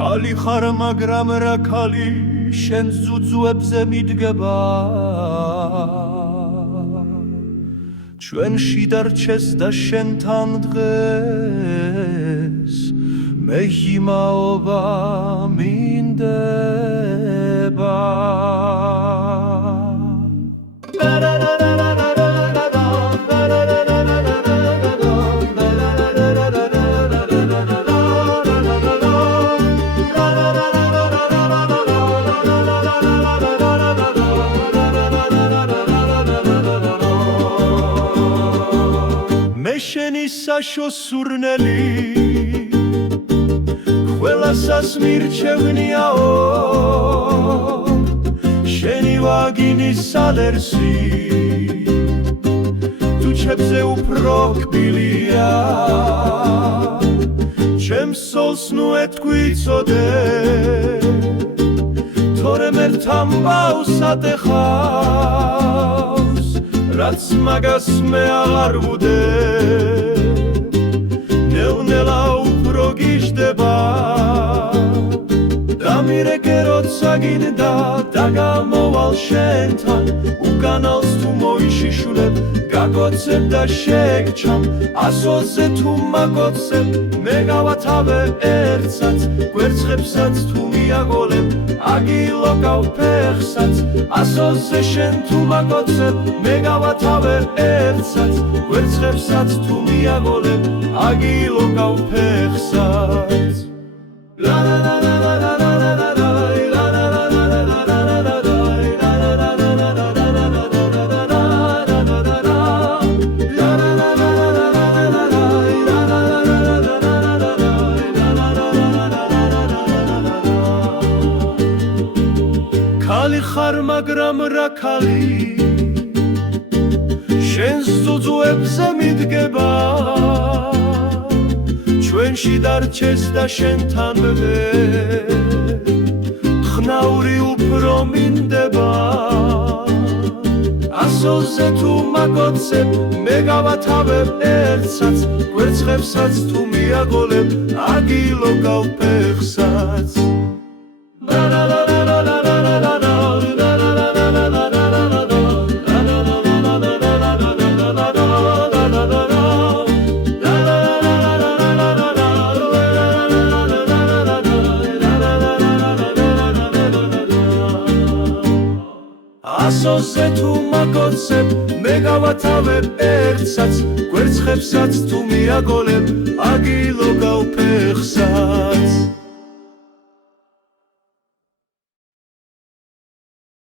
ქალი ხარ მაგრამ რა ქალი შენ ზუძუებზე მიდგება ჩვენში დარჩეს და შენთან დღეს მეჰიმაობა მინდება შენი საშო სურნელი ყველასას მირჩევნიაო შენი ვაგინის ალერსი თუჩებზე უფრო კბილია ჩემს სოლს ნუ ეთქვიცოდე თორემ ერთ ამბავს ატეხავს რაც მაგას მე აღარ ვუდებ ნელ-ნელა უფრო გიждდება და მირეკე როცა გინდა და გამოვალ შენთან უკანალს თუ მოიშიშულებ გაგოცებ და შეგჩამ ასოზე თუ მაგოცებ მე გავათავე ერთსაც გვერცხებსაც თუ მიაგოლებ აგილოკავ ფეხსაც ასოზე შენ თუ მაგოცებ მე გავათავე ერთსაც გვერცხებსაც თუ მიაგოლებ აგილოკავ ფეხსაც ლა ლა ლა ლა ლა ლა ლა ლა ქალი ხარ მაგრამ რა ქალი შენს ზუძუებზე მიდგება ჩვენში დარჩეს და შენთან ხნაური უფრო მინდება ასოზე თუ მაგოცებ მე გავათავებ ერთსაც გვერცხებსაც თუ მიაგოლებ აგილოკავ ფეხსაც ლა ლა ლა ლა ლა ლა ლა ლა ასოზე თუ მაგოცებ მე გავათავებ ერთსაც გვერცხებსაც თუ მიაგოლებ აგილოკავ